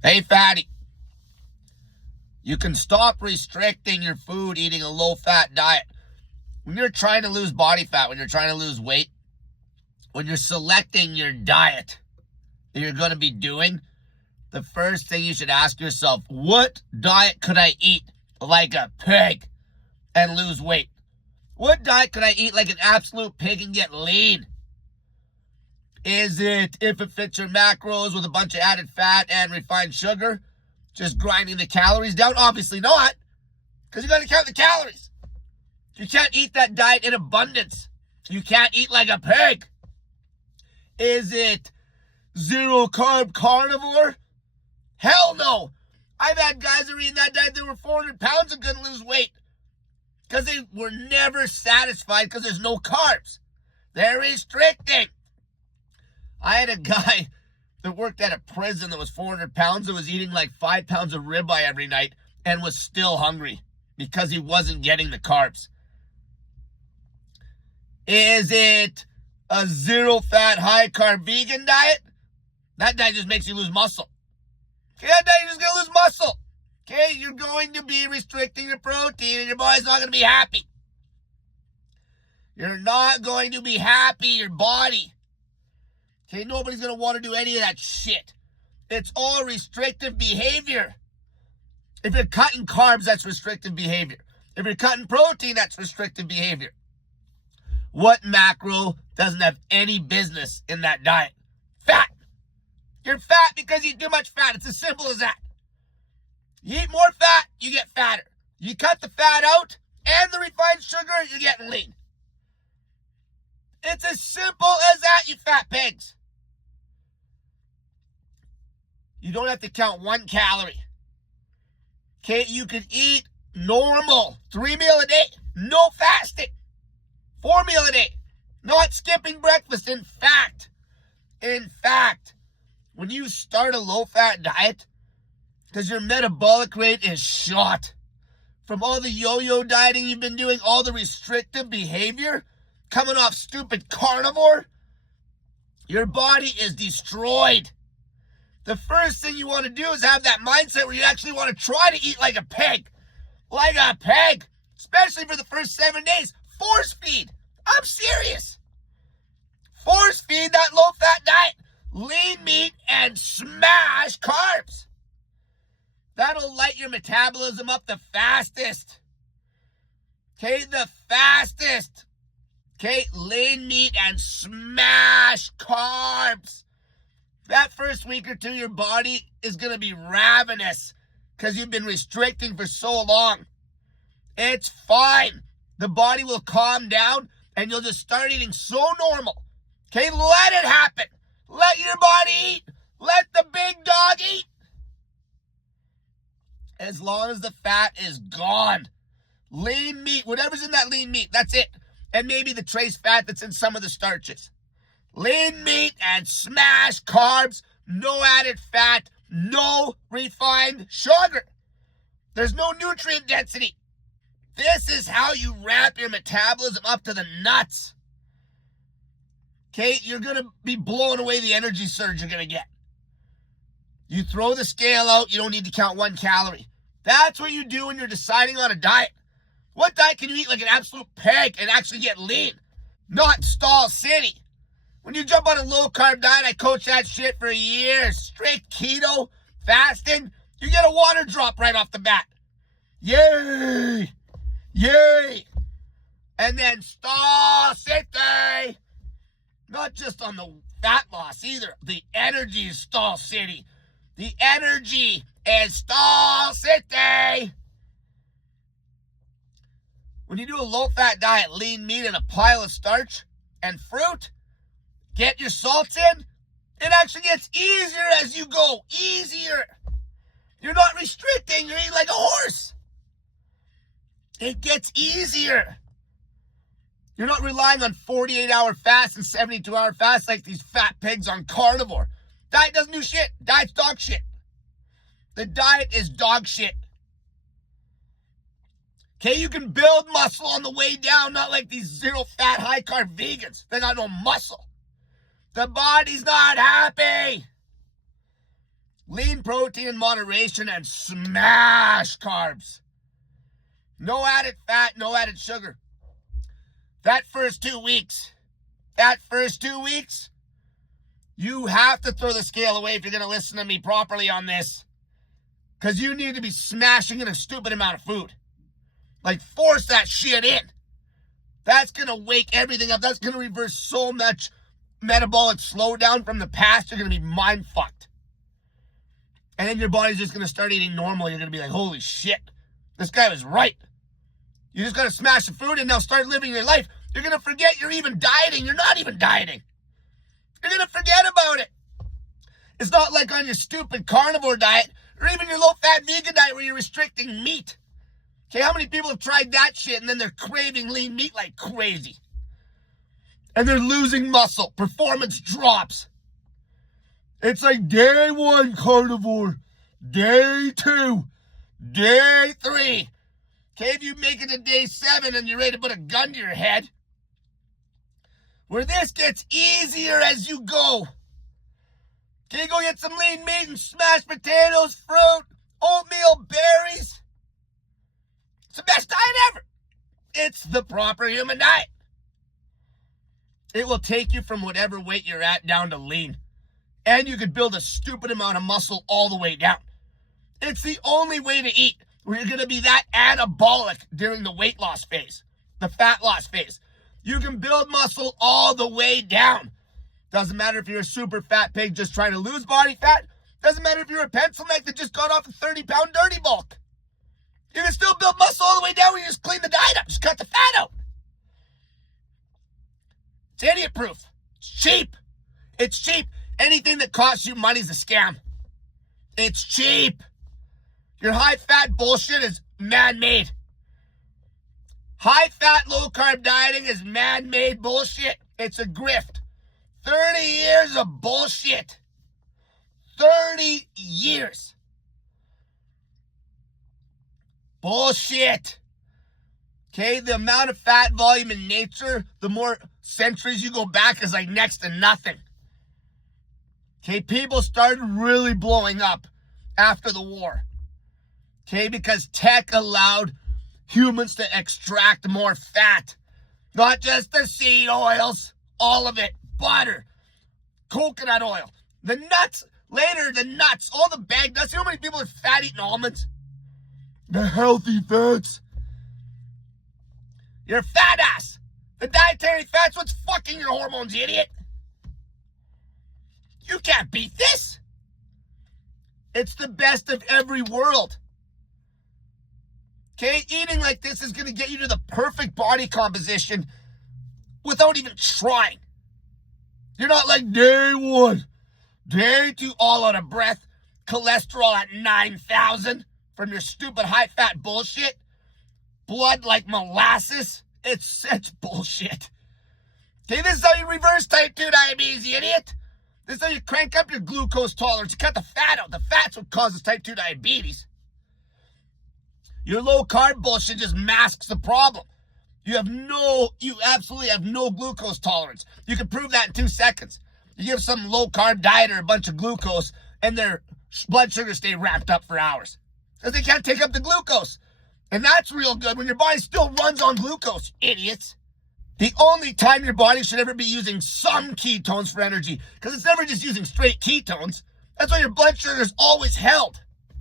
Hey, fatty, you can stop restricting your food eating a low-fat diet. When you're trying to lose body fat, when you're trying to lose weight, when you're selecting your diet that you're going to be doing, the first thing you should ask yourself, what diet could I eat like a pig and lose weight? What diet could I eat like an absolute pig and get lean? Is it, if it fits your macros with a bunch of added fat and refined sugar, just grinding the calories down? Obviously not, because you got to count the calories. You can't eat that diet in abundance. You can't eat like a pig. Is it zero carb carnivore? Hell no. I've had guys that were eating that diet that were 400 pounds and couldn't lose weight because they were never satisfied because there's no carbs. They're restricting. I had a guy that worked at a prison that was 400 pounds that was eating like 5 pounds of ribeye every night and was still hungry because he wasn't getting the carbs. Is it a zero-fat, high-carb vegan diet? That diet just makes you lose muscle. Okay, that diet you're just going to lose muscle. Okay, you're going to be restricting your protein and your body's not going to be happy. You're not going to be happy, your body. Okay, nobody's going to want to do any of that shit. It's all restrictive behavior. If you're cutting carbs, that's restrictive behavior. If you're cutting protein, that's restrictive behavior. What macro doesn't have any business in that diet? Fat. You're fat because you eat too much fat. It's as simple as that. You eat more fat, you get fatter. You cut the fat out and the refined sugar, you're getting lean. It's as simple as that, you fat pigs. You don't have to count 1 calorie. Okay, you can eat normal 3 meals a day, no fasting. 4 meals a day, not skipping breakfast. In fact, when you start a low-fat diet, because your metabolic rate is shot from all the yo-yo dieting you've been doing, all the restrictive behavior, coming off stupid carnivore, your body is destroyed. The first thing you want to do is have that mindset where you actually want to try to eat like a pig. Like a pig. Especially for the first 7 days. Force feed. I'm serious. Force feed that low-fat diet. Lean meat and smash carbs. That'll light your metabolism up the fastest. Okay, the fastest. Okay, lean meat and smash carbs. That first week or two, your body is going to be ravenous because you've been restricting for so long. It's fine. The body will calm down and you'll just start eating so normal. Okay, let it happen. Let your body eat. Let the big dog eat. As long as the fat is gone. Lean meat, whatever's in that lean meat, that's it. And maybe the trace fat that's in some of the starches. Lean meat and smash carbs, no added fat, no refined sugar. There's no nutrient density. This is how you ramp your metabolism up to the nuts. Okay, you're going to be blowing away the energy surge you're going to get. You throw the scale out, you don't need to count 1 calorie. That's what you do when you're deciding on a diet. What diet can you eat like an absolute pig and actually get lean? Not Stall City. When you jump on a low-carb diet, I coach that shit for years. Straight keto, fasting, you get a water drop right off the bat. Yay! Yay! And then Stall City. Not just on the fat loss either. The energy is Stall City. The energy is Stall City. When you do a low-fat diet, lean meat and a pile of starch and fruit, get your salts in, it actually gets easier as you go. Easier. You're not restricting. You're eating like a horse. It gets easier. You're not relying on 48-hour fasts and 72-hour fasts like these fat pigs on carnivore. Diet doesn't do shit. Diet's dog shit. The diet is dog shit. Okay, you can build muscle on the way down, not like these zero-fat, high-carb vegans. They got no muscle. The body's not happy. Lean protein in moderation and smash carbs. No added fat, no added sugar. That first 2 weeks, you have to throw the scale away if you're going to listen to me properly on this. Because you need to be smashing in a stupid amount of food. Like, force that shit in. That's going to wake everything up. That's going to reverse so much metabolic slowdown from the past. You're going to be mind-fucked. And then your body's just going to start eating normal. You're going to be like, holy shit, this guy was right. You just got to smash the food and now start living your life. You're going to forget you're even dieting. You're not even dieting. You're going to forget about it. It's not like on your stupid carnivore diet or even your low-fat vegan diet where you're restricting meat. Okay, how many people have tried that shit and then they're craving lean meat like crazy? And they're losing muscle. Performance drops. It's like day 1 carnivore, day 2, day 3. Okay, if you make it to day 7 and you're ready to put a gun to your head, where this gets easier as you go. Okay, go get some lean meat and smashed potatoes, fruit, oatmeal, berries. It's the best diet ever. It's the proper human diet. It will take you from whatever weight you're at down to lean. And you could build a stupid amount of muscle all the way down. It's the only way to eat where you're going to be that anabolic during the weight loss phase, the fat loss phase. You can build muscle all the way down. Doesn't matter if you're a super fat pig just trying to lose body fat. Doesn't matter if you're a pencil neck that just got off a 30-pound dirty bulk. You can still build muscle all the way down when you just clean the diet up. Just cut the fat out. It's idiot proof. It's cheap. It's cheap. Anything that costs you money is a scam. It's cheap. Your high-fat bullshit is man-made. High-fat, low-carb dieting is man-made bullshit. It's a grift. 30 years of bullshit. 30 years. Bullshit. Okay, the amount of fat volume in nature, the more centuries you go back, is like next to nothing. Okay, people started really blowing up after the war. Okay, because tech allowed humans to extract more fat. Not just the seed oils, all of it. Butter, coconut oil, the nuts, later the nuts, all the bagged nuts. You know how many people are fat eating almonds? The healthy fats. You're a fat ass. The dietary fat's what's fucking your hormones, you idiot. You can't beat this. It's the best of every world. Okay, eating like this is going to get you to the perfect body composition without even trying. You're not like day 1, day 2, all out of breath, cholesterol at 9,000 from your stupid high-fat bullshit, blood like molasses. It's such bullshit. Okay, this is how you reverse type 2 diabetes, you idiot. This is how you crank up your glucose tolerance. You cut the fat out. The fat's what causes type 2 diabetes. Your low-carb bullshit just masks the problem. You absolutely have no glucose tolerance. You can prove that in 2 seconds. You give some low-carb dieter a bunch of glucose, and their blood sugars stay ramped up for hours. Because they can't take up the glucose. And that's real good when your body still runs on glucose, idiots. The only time your body should ever be using some ketones for energy, because it's never just using straight ketones. That's why your blood sugar is always held.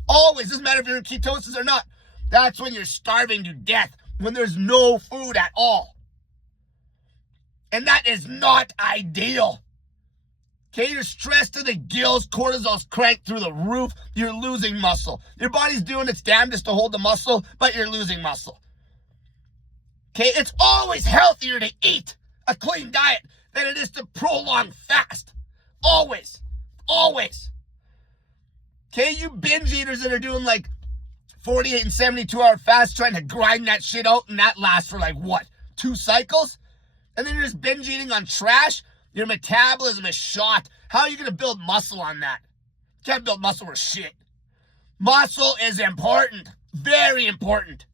Always. Doesn't matter if you're in ketosis or not. That's when you're starving to death, when there's no food at all. And that is not ideal. Okay, you're stressed to the gills, cortisol's cranked through the roof, you're losing muscle. Your body's doing its damnedest to hold the muscle, but you're losing muscle. Okay, it's always healthier to eat a clean diet than it is to prolong fast. Always. Always. Okay, you binge eaters that are doing like 48 and 72-hour fasts trying to grind that shit out, and that lasts for like, what, 2 cycles? And then you're just binge eating on trash? Your metabolism is shot. How are you going to build muscle on that? You can't build muscle with shit. Muscle is important. Very important.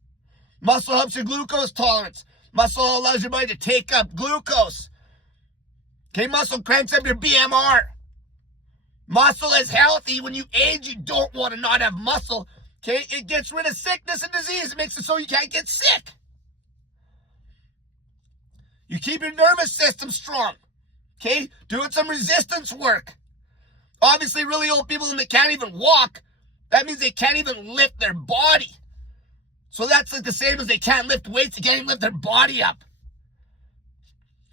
Muscle helps your glucose tolerance. Muscle allows your body to take up glucose. Okay, muscle cranks up your BMR. Muscle is healthy. When you age, you don't want to not have muscle. Okay? It gets rid of sickness and disease. It makes it so you can't get sick. You keep your nervous system strong. Okay? Doing some resistance work. Obviously, really old people that can't even walk, that means they can't even lift their body. So that's like the same as they can't lift weights. They can't even lift their body up.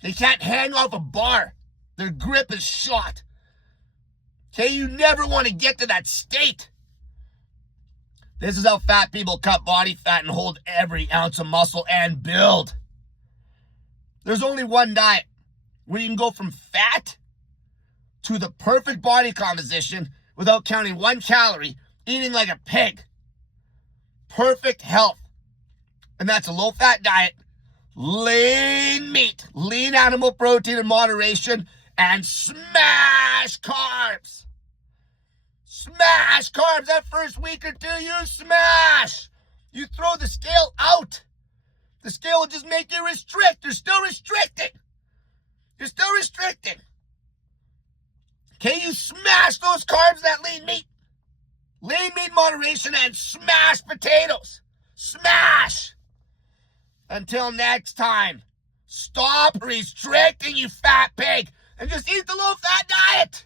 They can't hang off a bar. Their grip is shot. Okay, you never want to get to that state. This is how fat people cut body fat and hold every ounce of muscle and build. There's only one diet where you can go from fat to the perfect body composition without counting 1 calorie, eating like a pig. Perfect health. And that's a low-fat diet, lean meat, lean animal protein in moderation, and smash carbs. Smash carbs. That first week or two, you smash. You throw the scale out. The scale will just make you restrict. You're still restricting. You're still restricting. Okay, you smash those carbs, that lean meat. Lean meat moderation and smash potatoes. Smash. Until next time, stop restricting, you fat pig, and just eat the low-fat diet.